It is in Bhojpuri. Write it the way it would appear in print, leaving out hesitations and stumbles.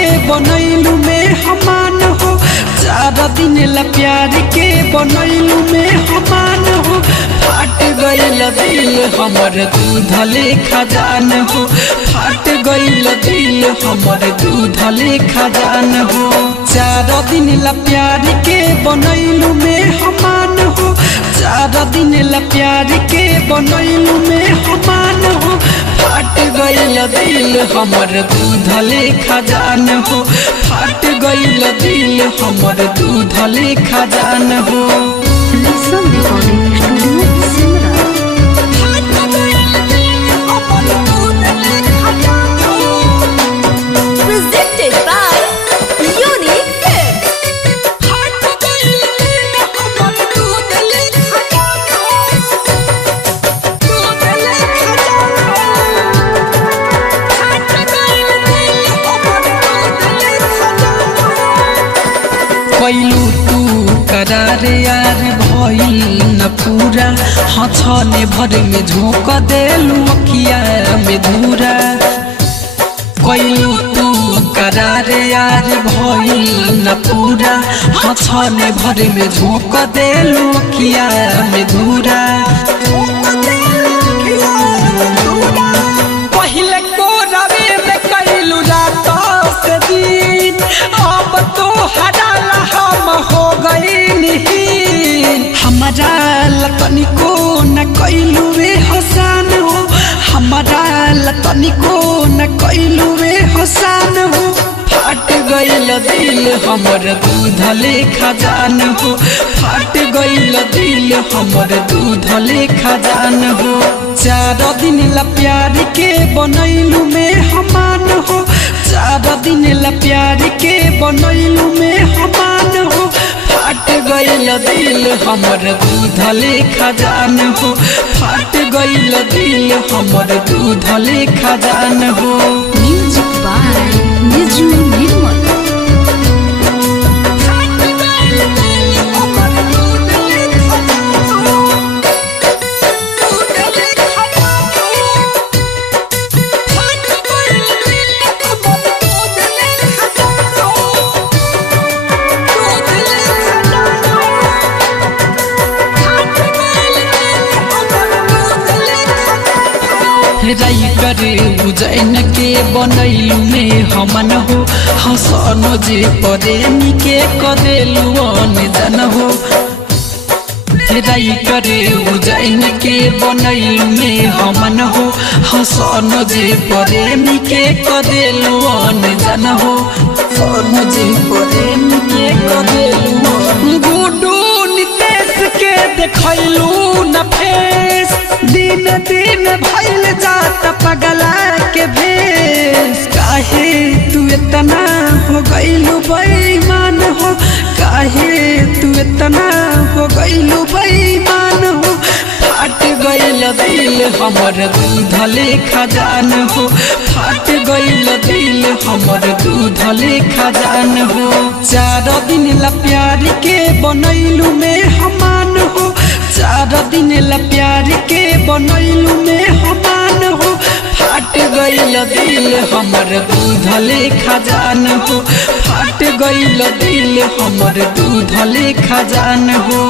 के बनैलू में हमान हो, 4 दिन ला प्यार के बनैलू में हमान हो। फाट गइल दिल हमर दूध लेखा जान हो, फाट गइल दिल हमर दूध लेखा जान हो। 4 दिन ला प्यार के बनैलू में हमान हो, 4 दिन ला प्यार के बनैलू में हमान हो। फाट गइल दिल हमर दूध लेखा जान हो, फाट गइल दिल हमर दूध लेखा जान हो। Presented by Unique Films. कैलू तू करार यार भइल न पूरा, हछने भर में झोंक देलू अखिया में धूरा। कैलू तू करार यार भइल न पूरा, हछने भर में झोंक देलू अखिया में धूरा। पहिले को रवे में कैलू रात से दिन, अब तो हराला हम हो गइल। हमारा लतनी को न कैलू वे हसान हो, हमारा लतनी को न कैलू वे हसान हो। फाट गइल दिल हमर दूध लेखा जान हो, फाट गइल दिल हमर दूध लेखा जान हो। 4 दिन ला प्यार के बनैलू में हमान हो, 4 दिन ला प्यार के बनैलू में हमान हो। फाट गइल दिल हमर दूध लेखा जान हो, फाट गइल दिल हमर दूध लेखा जान हो। Music by Niju Nirmal. Writer Ujjain के बनैलू में हमन हो, हसन जे प्रेमी के कदेलू अनजान हो। राइटर उजैन के बनैलू में हमन हो, हसन जे प्रेमी के कदेलू अनजान हो। हसन जे प्रेमी के कदेलू गुडू नितेश के देखैलू न फेस, दिन दिन भइल जात पगला के भेस। काहे तू इतना हो गइलू बेईमान हो, काहे तू इतना हो गइलू बेईमान हो। फाट गइल दिल हमर दूध लेखा जान हो, फाट गइल दिल हमर दूध लेखा जान हो। 4 दिन ला प्यार के बनैलू में हमान हो, 4 दिन ला प्यार के बनैलू में हमान हो। फाट गइल दिल हमर दूध लेखा जान हो, फाट गइल दिल हमर दूध लेखा जान हो।